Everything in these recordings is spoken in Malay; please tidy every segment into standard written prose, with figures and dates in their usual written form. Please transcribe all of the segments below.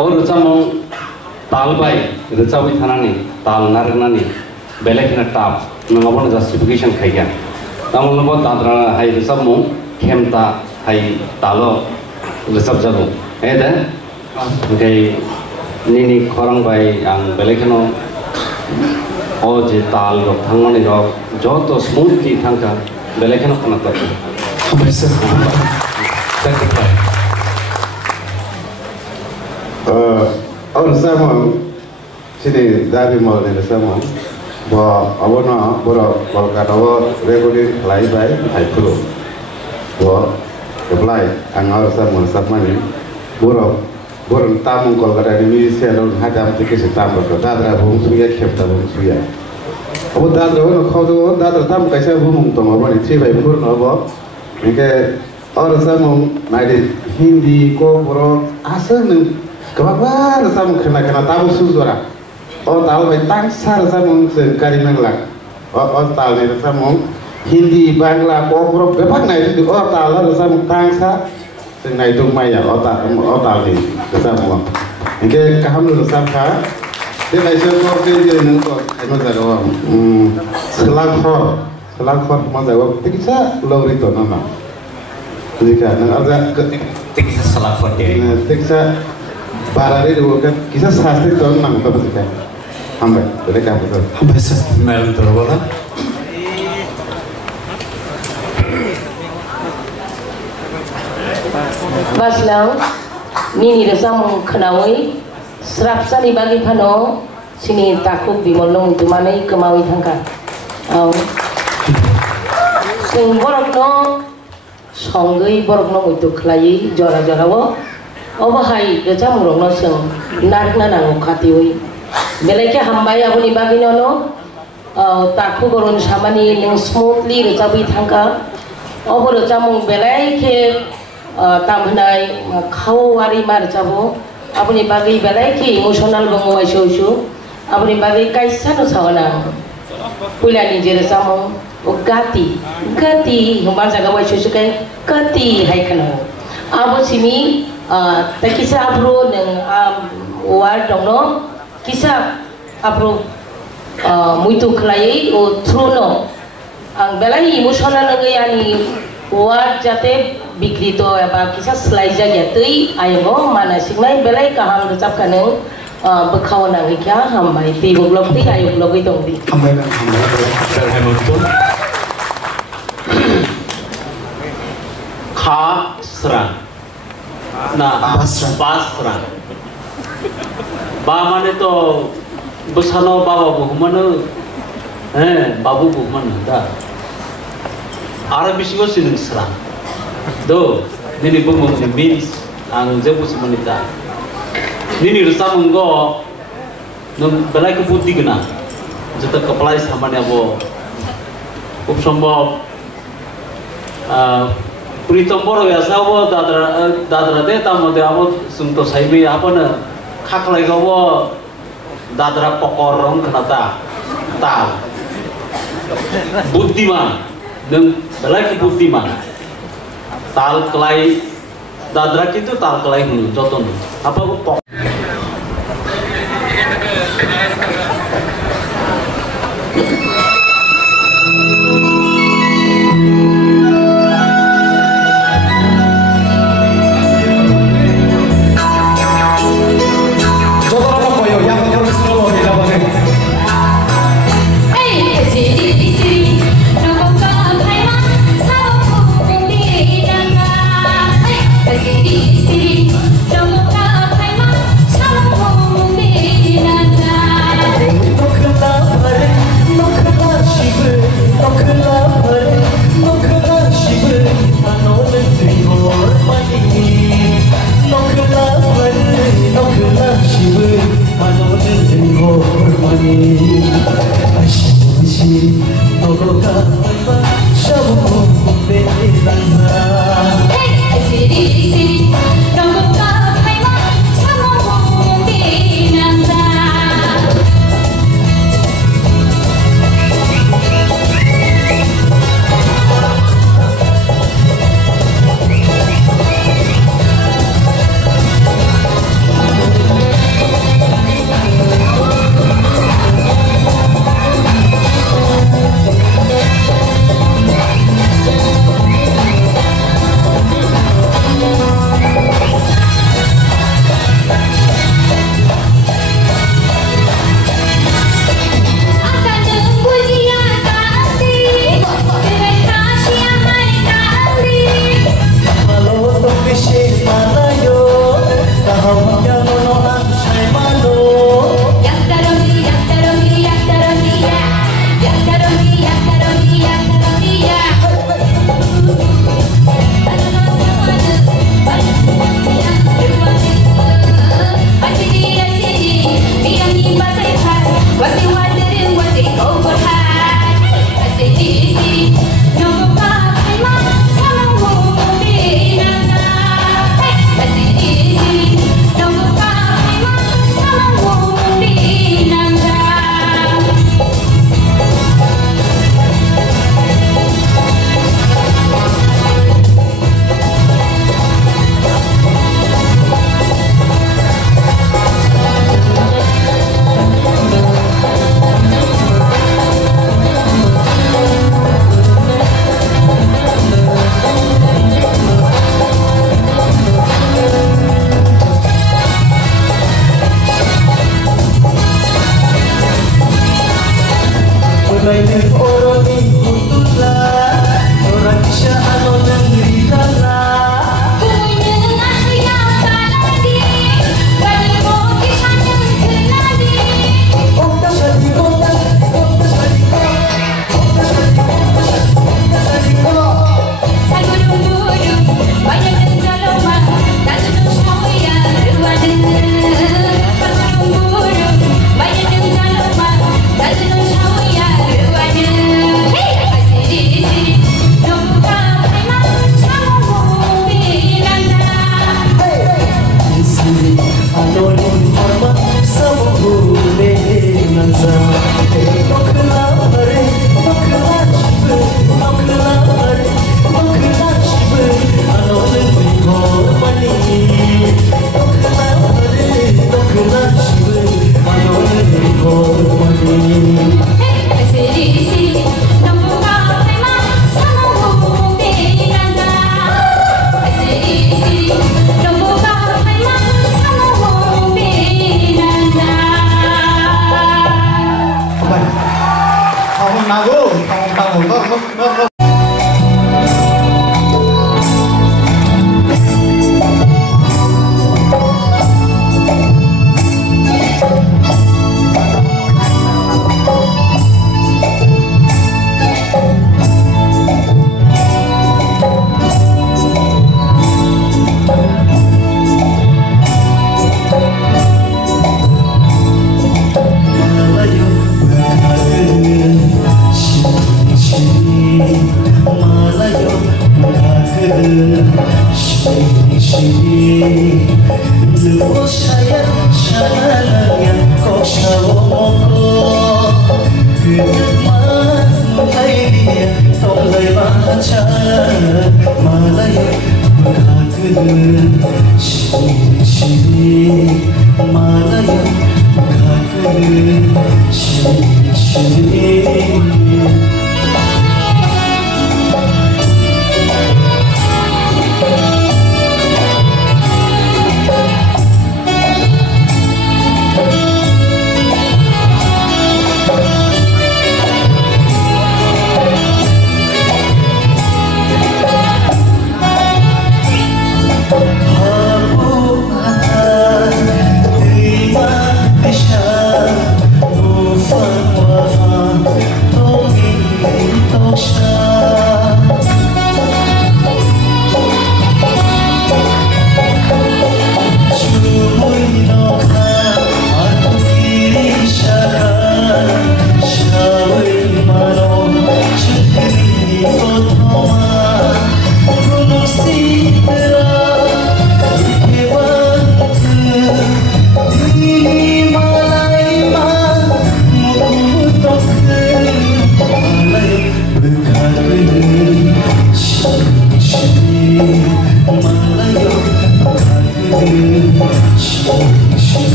और रचामों ताल बाई रचावी थानानी ताल नारगनानी बेलेग ना टाप नंगाबों जस्टिफिकेशन खाया तामों लोगों तादरा हाई रचामों खेमता हाई तालो रचाब जाबो ऐसे कई नीनी खरंग बाई आंग बेलेग नो ओ जे ताल रो थांगोनी रो जो तो स्मूथ की थांगा बेलेग नो कना तो और sama sini dari mal ini sama bahwa awalnya baru kalau awal reguler lain baik hai perlu bahwa apply anggal sama ni baru tamu kalau kada ini saya lalu hajam tikis tamu kalau dadra bung suya kepta bung suya abu dadra orang kau tu dadra tamu kaisa bung tu apa ni tiba ibu orang apa ini orang sama naik Hindi ko baru asal ni kabar sama kena tahu susura, oh tahu baik tangsar sama sengkari mengelak, oh tahu ni sama Hindi Bangla ko bepak na itu, oh tahu sama tangsar sengna itu maya, oh tahu ni sama, ini kaham lu sama, dia macam kau kerja ni kau, macam mana selangkor macam apa, tiksa lori tu nama, jika ada tiksa selangkor dia, tiksa barari dulu kan kisah sastri tahun nang apa sih kan hambai boleh kan betul hambai sah mel terbola baslau nini resam kenawi serapsa ni bagi pano sini takut bimolong itu mana kemawi tangka sing borok no songai borok no itu kelai jora wo oh hai kerja murung noseng narik nang ukatiwi belaknya hambai aku ni bagi nono takku korun samani yang smoothly kerja bi tangka oh kerja mung belaknya tambanai kau wari mar jabo aku ni bagi belaknya emosional bangun isu aku ni bagi kaisa no sawana pula ni jere samung gati humbar jaga isu kai gati hai kano abu sini tak kisah abro neng war dong no kisah abro muito kelai o trono ang belai emosional lagi yani war jate bikrito apa kisah selaja jatuh ayo mana sih naik belai kaham ucap kaneng berkawan nang ikhya hambai tibu blok ti ayo blok itu di hambai betul khasra nah pasra ba mane to besano baba buhmanu babu buhmanu da ara bisigo sinung sra do nini bumung means ang jebu semenita nini rusam ngo nung belai ke putih kena jeta kepalai samanya bo upsombo Pritomboro ya sawo dadra de tamo de abo sungto saibi apa na kaklai gawo dadra pokorong kenata tal budiman dan belai ke budiman tal kelai dadra itu tal kelai hulu contoh apa pok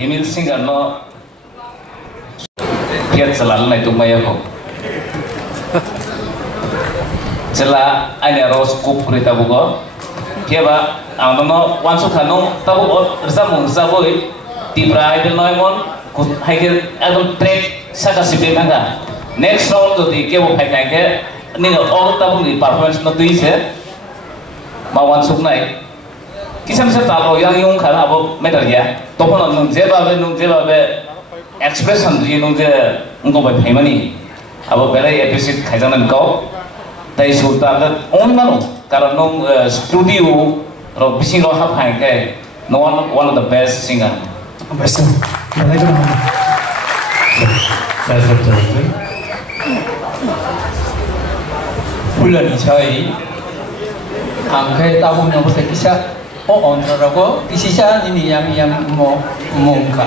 Himil singer no kiat selalu na itu maya ko jela ane ros kup kurita bugo kiaba amno wansu khano tabu resam saboi tibra idol noimon haikir adon track saka sibe nanga next round to di kebo phaikai ke ninga all tabu ni performance no tuise ma wansu nai kisah tahu yang karena apa medal ya, topan nung jeba be expression dia nung je engkau buat pemani, apa belai episode kajian engkau, tapi sultan kan only mana, karena nung studio, ro bising ro hap hai ke, one of the best singer. Best, belai tu mana? Best betul. Bulan ini cai, angkai tabung yang besar kisah. Oh, on rago kisah ini yang mau mungka.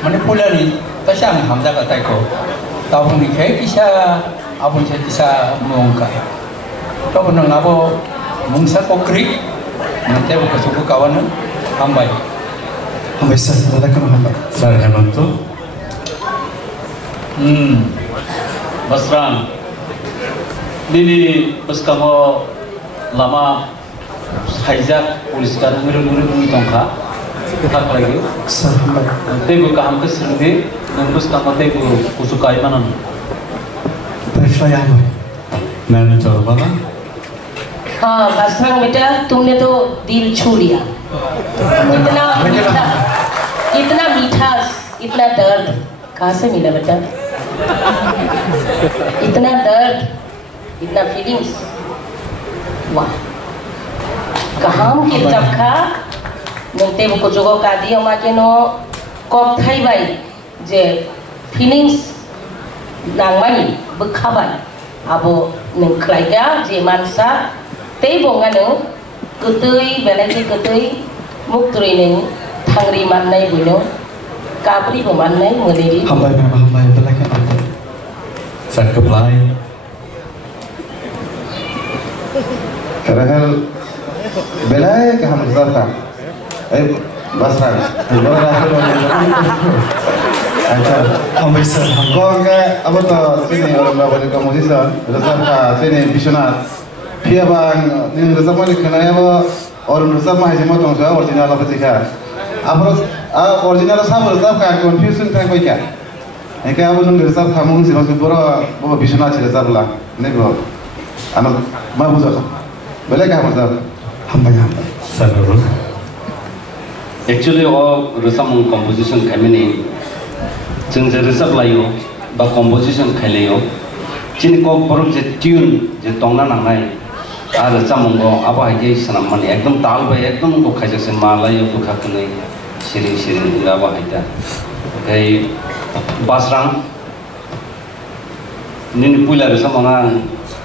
Mana pula ni, tasang hamzah kata ko. Tahu ni kaya kisah, abun saya kisah mungka. Kau pernah ngabo mungsa ko krik, nanti aku suku kawan hambai. Hambai sah, ada kan hambai. Sar Hemant tu. Basran. Dini pas kamu lama hijack polis kan ngurung tongka tak lagi Sampai tegu kaham ke sendiri nembus kamu tegu kusukai mana butterfly hambai. Nani coba kan? हाँ बसरंग बेटा तुमने तो दिल छू लिया इतना मीठा इतना दर्द कहाँ से मिला बेटा इतना दर्द इतना फीलिंग्स वाह कहाँ के जब खा नंते वो कुछ को का दिया माके नो कब थाई बाई जे फीलिंग्स नांगमानी बखाबाई abo neng kelaiga je mansa tei bonga neng ketui belai ke ketui muktui neng thangri man nai buino kapri pemanai meniri Hambai memang hambai belai kan hambai. Saya keblai. Karena belai ke ham zaka. Basran. Hambai sir. Kau ke apa tu sini orang bawa di komposisi, resep sini Bishunat. Pia bang, ni resep mana kena apa orang resep mah cuma tong saya original apa sih kan? Apa original sama resep kan confusion kan kau ikan. Ini kan apa nung resep kamu sih masuk bawa Bishunat sih resep lah. Ni bawa, anak mana buat apa? Boleh kah resep? Hambai hambai. Saya lurus. Actually, all resep composition kami ni, jeng resep layu, ba composition kali yo. Cini kau perlu je tune, je tongna nangai. Ada camunggo apa aja senam mani, ekdom tal bay, ekdom kau kaji sen malay, kau kakenai siring ila apa aja. Kayak basrang, ni pula resep mana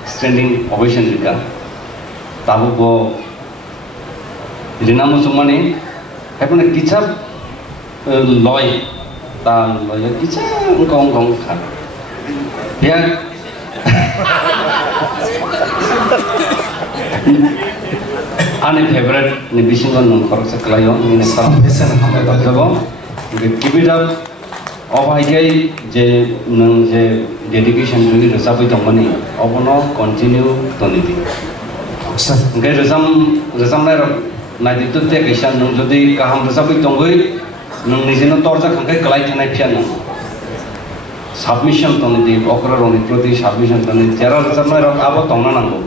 standing ovation juga. Tahu kau, rina musuh mani, apa nak kicap loy, tal loy, kicap engkau kan. Ya. Ane favorite ni bisingan nung korek sekelayon ni nektar. Hambai sir hambai belai. Jabo, keep it up. Apa aja je nung je dedication dulu resep itu mana? Apa no continue toniti. Sir. Enggak resep lain. Nanti itu tiap kisah nung jadi kaham resep itu tonggoi nung ni sini torca kangkai kelai tanai pian nung. Submission toniti, okra roni proti submission toniti. Cara resep lain apa tongna nanggo.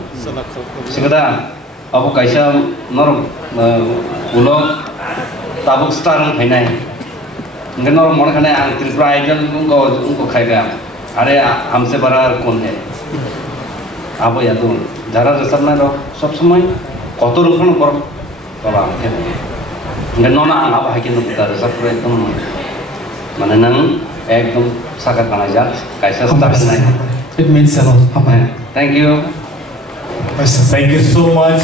Sekedar apa kisah nor ulo tabuk star kainai. Enggak nor mana kena ang Tripura Idol उनको खाएगा अरे हमसे बड़ा कौन है आप या तो जरा रेसप ना लो सब समय कतो रुपन कर कला है enggak nona apa hakin kita रेसप एकदम mana nang एकदम साkat aja kaisa Hambai start sir. naik It means a lot. Hambai. thank you Hambai sir. Thank you so much.